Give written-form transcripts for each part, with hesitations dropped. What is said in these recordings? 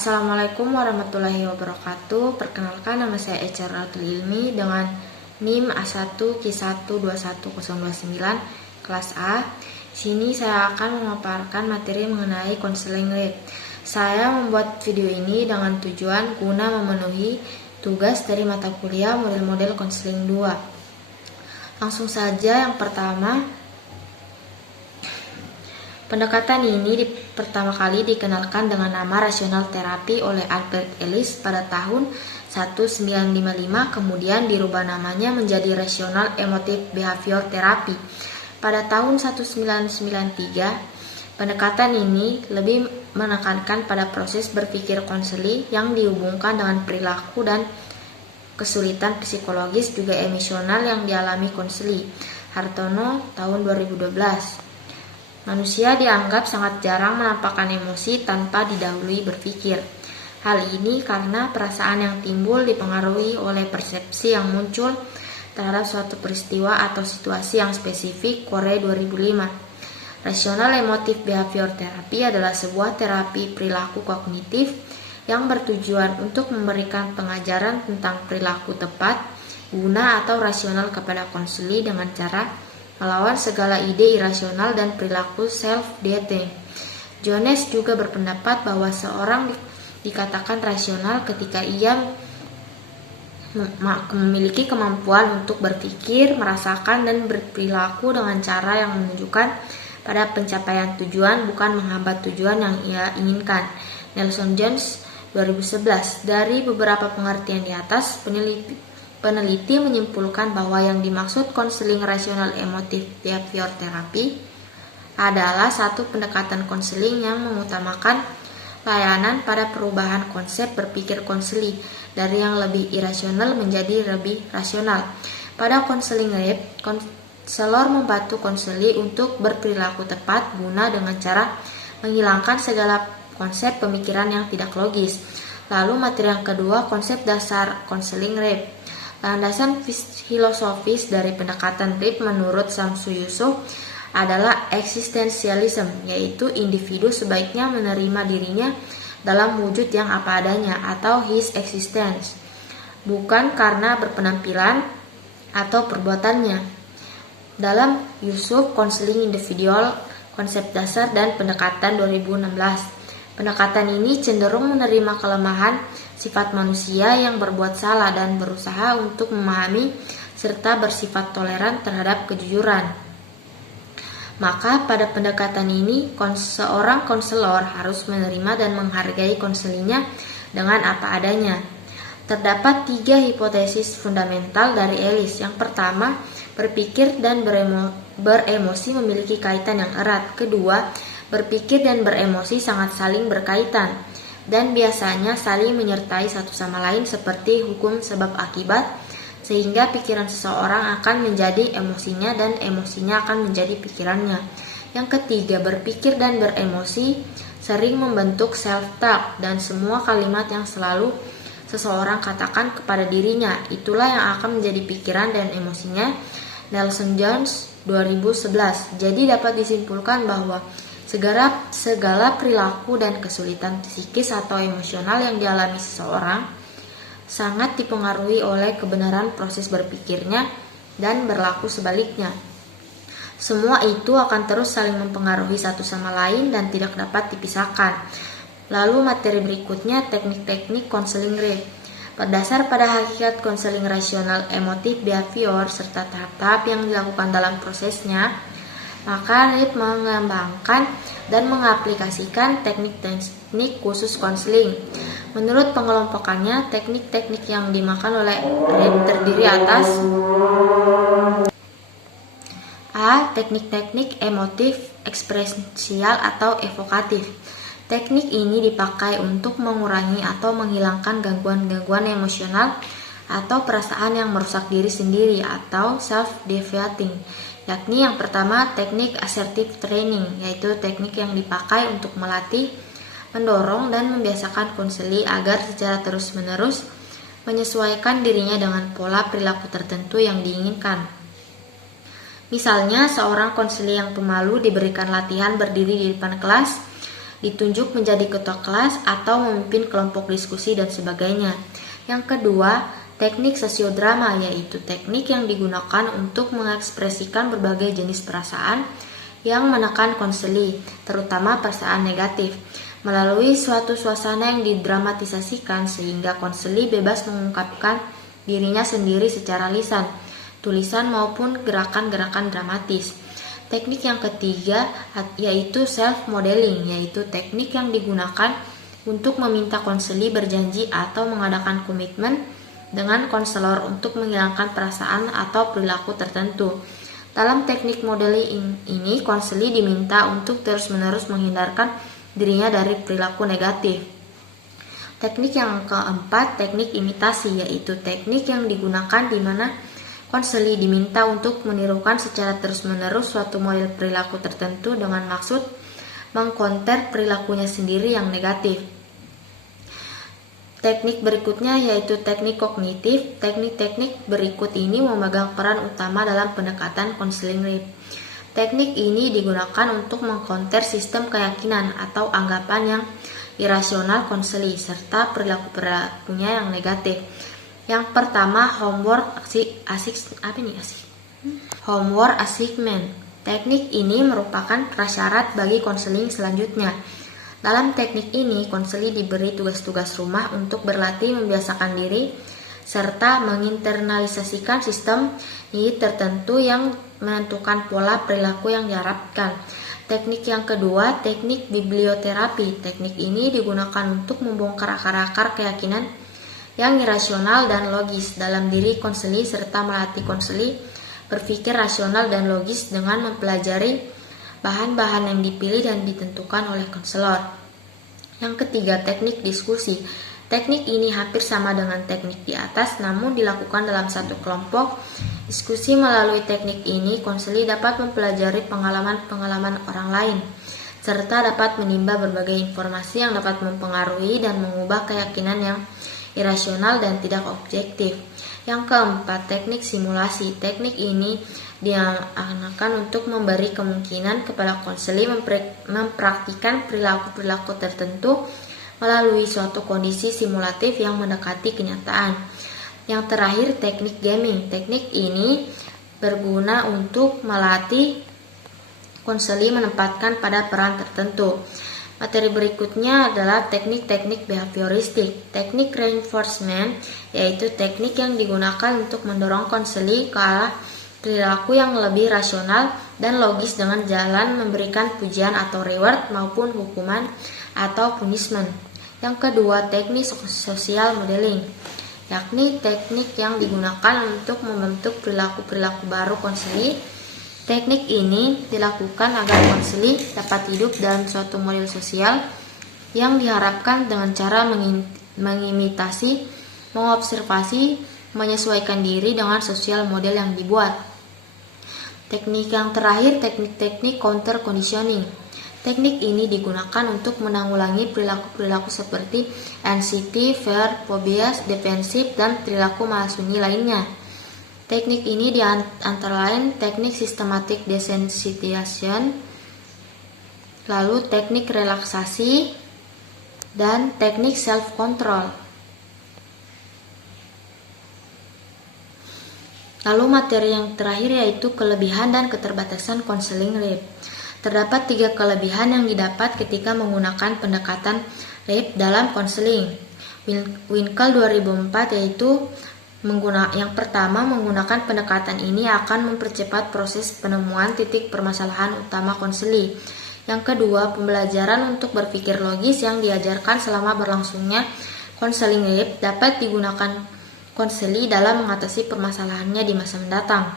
Assalamualaikum warahmatullahi wabarakatuh. Perkenalkan, nama saya Echa Ratul Ilmi dengan NIM A1Q1211029 kelas A. Sini saya akan memaparkan materi mengenai konseling lab. Saya membuat video ini dengan tujuan guna memenuhi tugas dari mata kuliah model-model konseling 2. Langsung saja, yang pertama, pendekatan ini pertama kali dikenalkan dengan nama rasional terapi oleh Albert Ellis pada tahun 1955, kemudian dirubah namanya menjadi rasional emotive behavior therapy pada tahun 1993. Pendekatan ini lebih menekankan pada proses berpikir konseli yang dihubungkan dengan perilaku dan kesulitan psikologis juga emosional yang dialami konseli. Hartono tahun 2012. Manusia dianggap sangat jarang menampakkan emosi tanpa didahului berpikir. Hal ini karena perasaan yang timbul dipengaruhi oleh persepsi yang muncul terhadap suatu peristiwa atau situasi yang spesifik. Corey 2005. Rational Emotive Behavior Therapy adalah sebuah terapi perilaku kognitif yang bertujuan untuk memberikan pengajaran tentang perilaku tepat, guna atau rasional kepada konseli dengan cara melawan segala ide irasional dan perilaku self-deathing. Jones juga berpendapat bahwa seorang dikatakan rasional ketika ia memiliki kemampuan untuk berpikir, merasakan, dan berperilaku dengan cara yang menunjukkan pada pencapaian tujuan, bukan menghambat tujuan yang ia inginkan. Nelson Jones 2011. Dari beberapa pengertian di atas, peneliti menyimpulkan bahwa yang dimaksud konseling rasional emotive behavior therapy adalah satu pendekatan konseling yang mengutamakan layanan pada perubahan konsep berpikir konseli dari yang lebih irasional menjadi lebih rasional. Pada konseling lab, konselor membantu konseli untuk berperilaku tepat guna dengan cara menghilangkan segala konsep pemikiran yang tidak logis. Lalu materi yang kedua, konsep dasar konseling lab. Landasan filosofis dari pendekatan lab menurut Samsu Yusuf adalah eksistensialisme, yaitu individu sebaiknya menerima dirinya dalam wujud yang apa adanya atau his existence, bukan karena berpenampilan atau perbuatannya. Dalam Yusuf, konseling individual, konsep dasar dan pendekatan 2016. Pendekatan ini cenderung menerima kelemahan sifat manusia yang berbuat salah dan berusaha untuk memahami serta bersifat toleran terhadap kejujuran. Maka pada pendekatan ini, seorang konselor harus menerima dan menghargai konselinya dengan apa adanya. Terdapat 3 hipotesis fundamental dari Ellis. Yang pertama, berpikir dan beremosi memiliki kaitan yang erat. Kedua, berpikir dan beremosi sangat saling berkaitan dan biasanya saling menyertai satu sama lain seperti hukum sebab akibat, sehingga pikiran seseorang akan menjadi emosinya dan emosinya akan menjadi pikirannya. Yang ketiga, berpikir dan beremosi sering membentuk self-talk dan semua kalimat yang selalu seseorang katakan kepada dirinya, itulah yang akan menjadi pikiran dan emosinya. Nelson Jones 2011. Jadi dapat disimpulkan bahwa segala perilaku dan kesulitan psikis atau emosional yang dialami seseorang sangat dipengaruhi oleh kebenaran proses berpikirnya dan berlaku sebaliknya. Semua itu akan terus saling mempengaruhi satu sama lain dan tidak dapat dipisahkan. Lalu materi berikutnya, teknik-teknik konseling lab. Berdasar pada hakikat konseling rasional emotive behavior serta tahap-tahap yang dilakukan dalam prosesnya, maka lab mengembangkan dan mengaplikasikan teknik-teknik khusus konseling. Menurut pengelompokannya, teknik-teknik yang dimakan oleh lab terdiri atas A. Teknik-teknik emotif ekspresial atau evokatif. Teknik ini dipakai untuk mengurangi atau menghilangkan gangguan-gangguan emosional atau perasaan yang merusak diri sendiri atau self-deviating, yakni yang pertama teknik assertive training, yaitu teknik yang dipakai untuk melatih, mendorong, dan membiasakan konseli agar secara terus-menerus menyesuaikan dirinya dengan pola perilaku tertentu yang diinginkan. Misalnya, seorang konseli yang pemalu diberikan latihan berdiri di depan kelas ditunjuk menjadi ketua kelas atau memimpin kelompok diskusi dan sebagainya. Yang kedua, teknik sosiodrama, yaitu teknik yang digunakan untuk mengekspresikan berbagai jenis perasaan yang menekan konseli, terutama perasaan negatif, melalui suatu suasana yang didramatisasikan sehingga konseli bebas mengungkapkan dirinya sendiri secara lisan, tulisan maupun gerakan-gerakan dramatis. Teknik yang ketiga yaitu self-modeling, yaitu teknik yang digunakan untuk meminta konseli berjanji atau mengadakan komitmen dengan konselor untuk menghilangkan perasaan atau perilaku tertentu. Dalam teknik modeling ini, konseli diminta untuk terus-menerus menghindarkan dirinya dari perilaku negatif. Teknik yang keempat, teknik imitasi, yaitu teknik yang digunakan di mana konseli diminta untuk menirukan secara terus-menerus suatu model perilaku tertentu dengan maksud mengkonter perilakunya sendiri yang negatif. Teknik berikutnya yaitu teknik kognitif. Teknik-teknik berikut ini memegang peran utama dalam pendekatan konseling RIP. Teknik ini digunakan untuk mengkonter sistem keyakinan atau anggapan yang irasional konseli serta perilaku-perilakunya yang negatif. Yang pertama, homework assignment. Teknik ini merupakan prasyarat bagi konseling selanjutnya. Dalam teknik ini, konseli diberi tugas-tugas rumah untuk berlatih membiasakan diri serta menginternalisasikan sistem ini tertentu yang menentukan pola perilaku yang diharapkan. Teknik yang kedua, teknik biblioterapi. Teknik ini digunakan untuk membongkar akar-akar keyakinan yang irasional dan logis dalam diri konseli serta melatih konseli berpikir rasional dan logis dengan mempelajari bahan-bahan yang dipilih dan ditentukan oleh konselor. Yang ketiga, teknik diskusi. Teknik ini hampir sama dengan teknik di atas, namun dilakukan dalam satu kelompok. Diskusi melalui teknik ini, konseli dapat mempelajari pengalaman-pengalaman orang lain, serta dapat menimba berbagai informasi yang dapat mempengaruhi dan mengubah keyakinan yang irasional dan tidak objektif. Yang keempat, teknik simulasi. Teknik ini digunakan untuk memberi kemungkinan kepada konseli mempraktikkan perilaku-perilaku tertentu melalui suatu kondisi simulatif yang mendekati kenyataan. Yang terakhir, teknik gaming. Teknik ini berguna untuk melatih konseli menempatkan pada peran tertentu. Materi berikutnya adalah teknik-teknik behavioristik. Teknik reinforcement yaitu teknik yang digunakan untuk mendorong konseli ke arah perilaku yang lebih rasional dan logis dengan jalan memberikan pujian atau reward maupun hukuman atau punishment. Yang kedua, teknik social modeling, yakni teknik yang digunakan untuk membentuk perilaku-perilaku baru konseli. Teknik ini dilakukan agar konseli dapat hidup dalam suatu model sosial yang diharapkan dengan cara mengimitasi, mengobservasi, menyesuaikan diri dengan sosial model yang dibuat. Teknik yang terakhir, teknik-teknik counter conditioning. Teknik ini digunakan untuk menanggulangi perilaku-perilaku seperti anxiety, fear, phobias, defensif, dan perilaku malasuni lainnya. Teknik ini antara lain teknik systematic desensitization, lalu teknik relaksasi, dan teknik self-control. Lalu materi yang terakhir yaitu kelebihan dan keterbatasan konseling RIP. Terdapat 3 kelebihan yang didapat ketika menggunakan pendekatan RIP dalam konseling. Winkel 2004 yaitu yang pertama, menggunakan pendekatan ini akan mempercepat proses penemuan titik permasalahan utama konseli. Yang kedua, pembelajaran untuk berpikir logis yang diajarkan selama berlangsungnya konseling RIP dapat digunakan konseli dalam mengatasi permasalahannya di masa mendatang.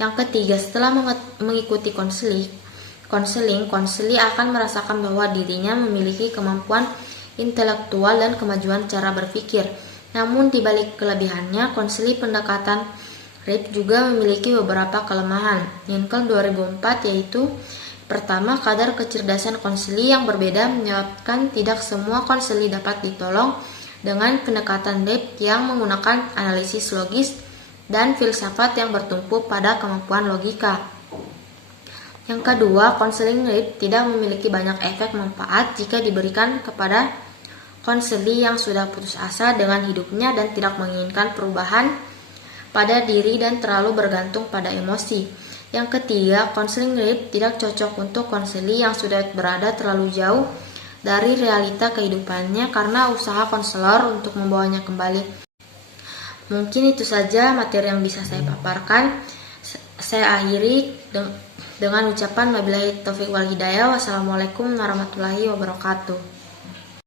Yang ketiga, setelah mengikuti konseling, konseli akan merasakan bahwa dirinya memiliki kemampuan intelektual dan kemajuan cara berpikir. Namun di balik kelebihannya, konseli pendekatan RIP juga memiliki beberapa kelemahan. Winkel 2004 yaitu pertama, kadar kecerdasan konseli yang berbeda menyebabkan tidak semua konseli dapat ditolong dengan pendekatan RIP yang menggunakan analisis logis dan filsafat yang bertumpu pada kemampuan logika. Yang kedua, konseling tidak memiliki banyak efek manfaat jika diberikan kepada konseli yang sudah putus asa dengan hidupnya dan tidak menginginkan perubahan pada diri dan terlalu bergantung pada emosi. Yang ketiga, konseling tidak cocok untuk konseli yang sudah berada terlalu jauh dari realita kehidupannya karena usaha konselor untuk membawanya kembali. Mungkin itu saja materi yang bisa saya paparkan. Saya akhiri dengan ucapan wabillahi taufiq wal hidayah. Wassalamualaikum warahmatullahi wabarakatuh.